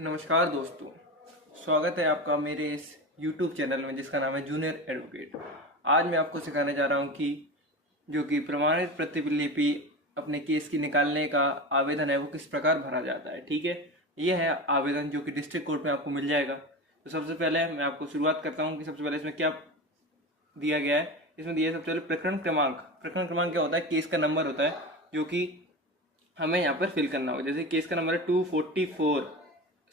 नमस्कार दोस्तों, स्वागत है आपका मेरे इस YouTube चैनल में जिसका नाम है जूनियर एडवोकेट। आज मैं आपको सिखाने जा रहा हूँ कि जो कि प्रमाणित प्रतिलिपि अपने केस की निकालने का आवेदन है वो किस प्रकार भरा जाता है। ठीक है, ये है आवेदन जो कि डिस्ट्रिक्ट कोर्ट में आपको मिल जाएगा। तो सबसे पहले मैं आपको शुरुआत करता हूँ कि सबसे पहले इसमें क्या दिया गया है। इसमें दिया है सबसे पहले प्रकरण क्रमांक। प्रकरण क्रमांक क्या होता है? केस का नंबर होता है जो कि हमें यहाँ पर फिल करना होगा। जैसे केस का नंबर है 244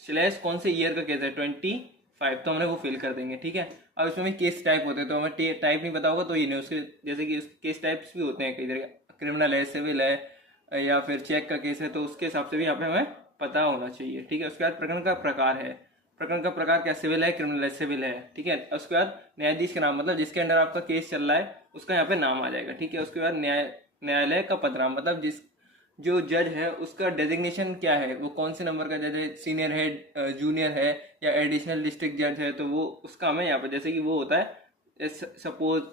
स्लैश कौन से ईयर का केस है 25, तो हमने वो फिल कर देंगे। ठीक है, अब इसमें भी केस टाइप होते हैं तो हमें टाइप नहीं पता होगा तो ये नहीं। उसके जैसे कि केस टाइप्स भी होते हैं कई तरह, क्रिमिनल है, सिविल है या फिर चेक का केस है, तो उसके हिसाब से भी यहाँ पे हमें पता होना चाहिए। ठीक है, उसके बाद प्रकरण का प्रकार है। प्रकरण का प्रकार क्या? सिविल है, क्रिमिनल है, सिविल है। ठीक है, उसके बाद न्यायाधीश का नाम, मतलब जिसके अंडर आपका केस चल रहा है उसका यहाँ पे नाम आ जाएगा। ठीक है, उसके बाद न्यायालय का पदनाम, मतलब जो जज है उसका डेजिग्नेशन क्या है, वो कौन से नंबर का जज है, सीनियर है, जूनियर है या एडिशनल डिस्ट्रिक्ट जज है, तो वो उसका हमें यहाँ पे जैसे कि वो होता है, सपोज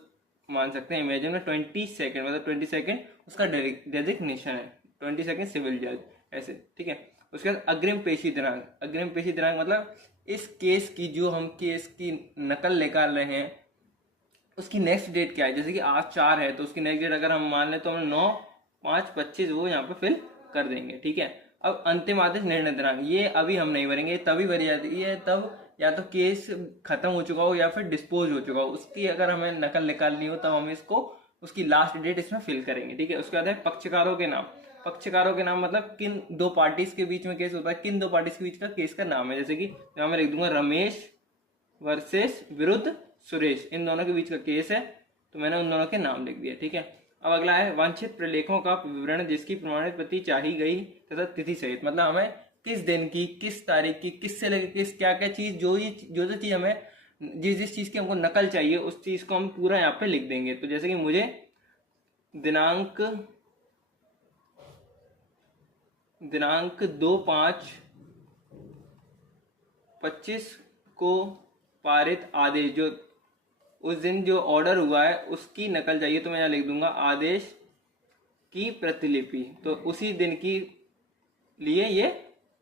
मान सकते हैं इमेजिन में 22, मतलब 22 उसका डेजिग्नेशन है, 22 सिविल जज ऐसे। ठीक है, उसके बाद अग्रिम पेशी दिनांक। अग्रिम पेशी दिनांक मतलब इस केस की, जो हम केस की नकल निकाल रहे हैं उसकी नेक्स्ट डेट क्या है। जैसे कि आज 4 है तो उसकी नेक्स्ट डेट अगर हम मान लें तो हम 9/5/25 वो यहाँ पे फिल कर देंगे। ठीक है, अब अंतिम आदेश निर्णय दिनांक, ये अभी हम नहीं भरेंगे, तभी भरी जाती है तब या तो केस खत्म हो चुका हो या फिर डिस्पोज हो चुका हो, उसकी अगर हमें नकल निकालनी हो तब हम इसको उसकी लास्ट डेट इसमें फिल करेंगे। ठीक है, उसके बाद है पक्षकारों के नाम। पक्षकारों के नाम मतलब किन दो पार्टीज के बीच में केस होता है, किन दो पार्टीज के बीच का केस का नाम है। जैसे कि यहाँ मैं लिख दूंगा रमेश वर्सेस विरुद्ध सुरेश, इन दोनों के बीच का केस है तो मैंने उन दोनों के नाम लिख दिया। ठीक है, अब अगला है वांछित प्रलेखों का विवरण जिसकी प्रमाणित प्रति चाही गई तथा तिथि सहित, मतलब हमें किस दिन की, किस तारीख की, किस से लेकर किस क्या क्या चीज, जो चीज हमें जिस चीज की हमको नकल चाहिए उस चीज को हम पूरा यहाँ पे लिख देंगे। तो जैसे कि मुझे दिनांक 2/5/25 को पारित आदेश, जो उस दिन जो ऑर्डर हुआ है उसकी नकल चाहिए, तो मैं यहाँ लिख दूंगा आदेश की प्रतिलिपि, तो उसी दिन की लिए ये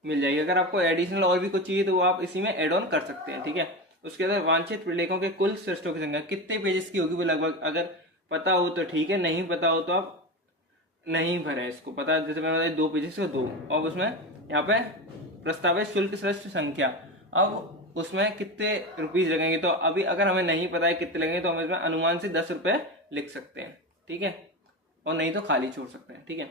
मिल जाएगी। अगर आपको एडिशनल और भी कुछ चाहिए तो वो आप इसी में एड ऑन कर सकते हैं। ठीक है, उसके बाद वांछित प्रलेखों के कुल पृष्ठों की संख्या कितने पेजेस की होगी वो लगभग अगर पता हो तो ठीक है, नहीं पता हो तो आप नहीं भरे इसको। पता जैसे मैंने बताया 2 पेजेस को 2, और उसमें यहाँ पे प्रस्तावित शुल्क श्रेष्ठ संख्या, अब उसमें कितने रुपीज लगेंगे, तो अभी अगर हमें नहीं पता है कितने लगेंगे तो हम इसमें अनुमान से 10 रुपए लिख सकते हैं। ठीक है, और नहीं तो खाली छोड़ सकते हैं। ठीक है,